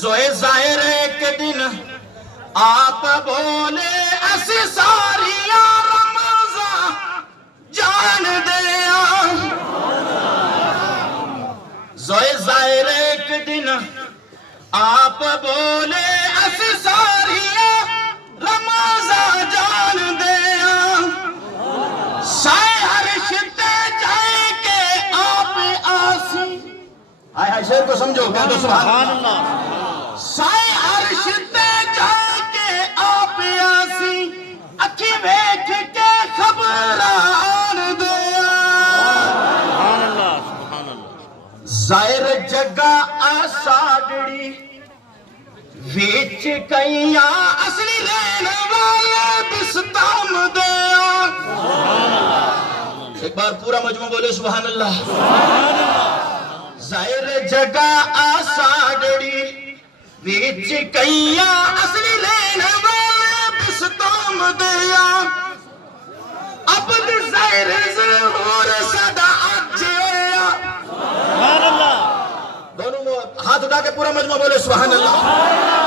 زوئے ظاہر ایک دن آپ بولے اسی ساریاں رمضان جان دیا. زوئے ظاہر ایک دن آپ بولے اسی ساریاں رمضان جان دیا. سائے عرش تے جائے کے آپ آسی. آئے شعر کو سمجھو کہہ دو سبحان اللہ. سائے عرش تے جائے کے آپ آسی اکھی ویکھ کے خبران دیا. سبحان اللہ سبحان اللہ. ظاہر جگہ آساڑی ویچ کئیاں اصلی رہن والے بستام دیا. ایک بار پورا مجموعہ بولے سبحان اللہ. ظاہر جگہ آساڑی ویچ کئیاں اصلی رہن والے بستام دیا. عبد ظاہر ظہور صدا اچھیا. سبحان اللہ. دونوں ہاتھ اٹھا کے پورا مجموعہ بولے سبحان اللہ.